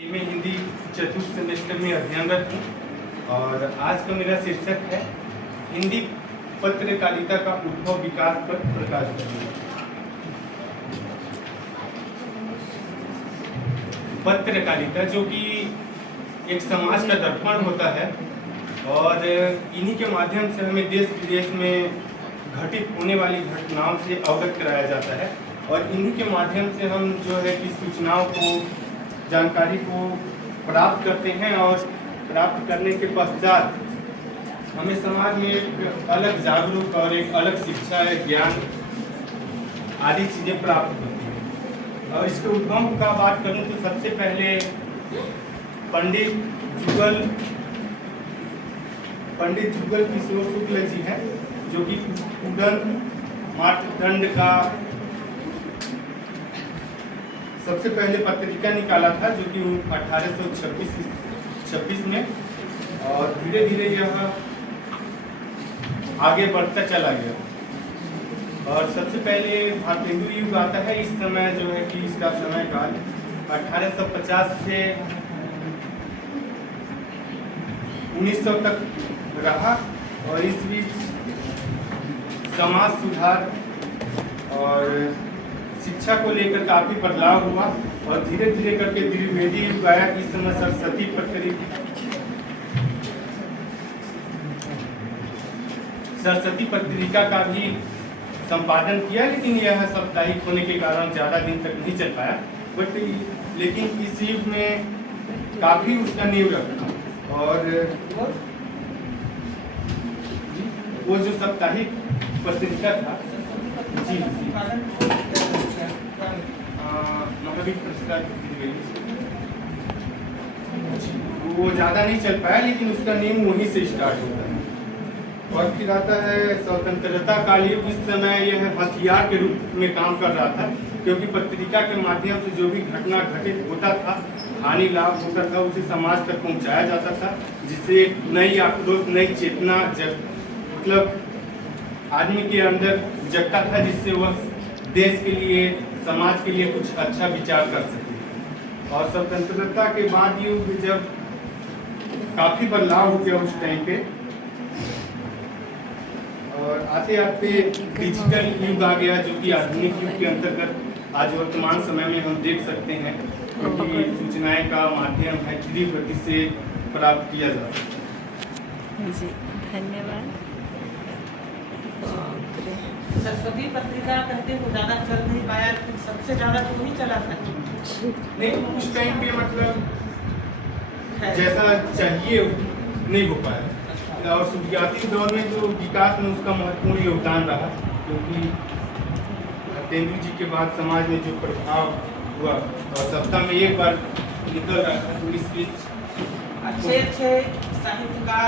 मैं हिंदी चतुर्थ सेमेस्टर में अध्ययनरत हूँ और आज का मेरा शीर्षक है हिंदी पत्रकारिता का उद्भव विकास पर प्रकाश डालना। पत्रकारिता जो कि एक समाज का दर्पण होता है और इन्हीं के माध्यम से हमें देश विदेश में घटित होने वाली घटनाओं से अवगत कराया जाता है और इन्हीं के माध्यम से हम जो है कि सूचनाओं को, जानकारी को प्राप्त करते हैं और प्राप्त करने के पश्चात हमें समाज में एक अलग जागरूक और एक अलग शिक्षा, ज्ञान आदि चीज़ें प्राप्त होती हैं। और इसके उद्गम का बात करूं तो सबसे पहले पंडित जुगल किशोर शुक्ल जी हैं, जो कि उदन मार्तंड का सबसे पहले पत्रिका निकाला था, जो कि 1826 में, और धीरे धीरे यह आगे बढ़ता चला गया। और सबसे पहले भारतेंदु युग आता है। इस समय जो है कि इसका समय काल 1850 से 1900 तक रहा और इस बीच समाज सुधार और शिक्षा को लेकर काफी बदलाव हुआ और धीरे धीरे करके द्विवेदी युग आया। इस समय सरस्वती पत्रिका का भी संपादन किया, लेकिन यह साप्ताहिक होने के कारण ज़्यादा दिन तक नहीं चल पाया। लेकिन इस युग में काफ़ी उसका नींव रखा और वो जो साप्ताहिक पत्रिका था जी महावीर प्रसाद वो ज़्यादा नहीं चल पाया, लेकिन उसका नींव वहीं से स्टार्ट होता है। और फिर आता है स्वतंत्रता काल युग। इस समय यह हथियार के रूप में काम कर रहा था, क्योंकि पत्रिका के माध्यम से जो भी घटना घटित होता था, हानि लाभ होता था, उसे समाज तक पहुंचाया जाता था, जिससे नई आक्रोश, नई चेतना मतलब आदमी के अंदर जगता था, जिससे वह देश के लिए, समाज के लिए कुछ अच्छा विचार कर सके। और स्वतंत्रता के बाद युग जब काफ़ी बदलाव हो गया उस टाइम पे, और आते आते डिजिटल युग आ गया, जो कि आधुनिक युग के अंतर्गत आज वर्तमान समय में हम देख सकते हैं, क्योंकि सूचनाएं का माध्यम है, तीव्र गति से प्राप्त किया जा सकता है। जी धन्यवाद। सरस्वती पत्रिका कहते हो ज़्यादा चल नहीं पाया, लेकिन सबसे ज़्यादा तो नहीं चला था। नहीं, उस टाइम पे मतलब जैसा चाहिए नहीं हो पाया, और शुरुआती दौर में जो विकास में उसका महत्वपूर्ण योगदान रहा, क्योंकि तेंदु जी के बाद समाज में जो प्रभाव हुआ और सप्ताह में एक बार निकल रहा था, तो इस बीच अच्छे साहित्यकार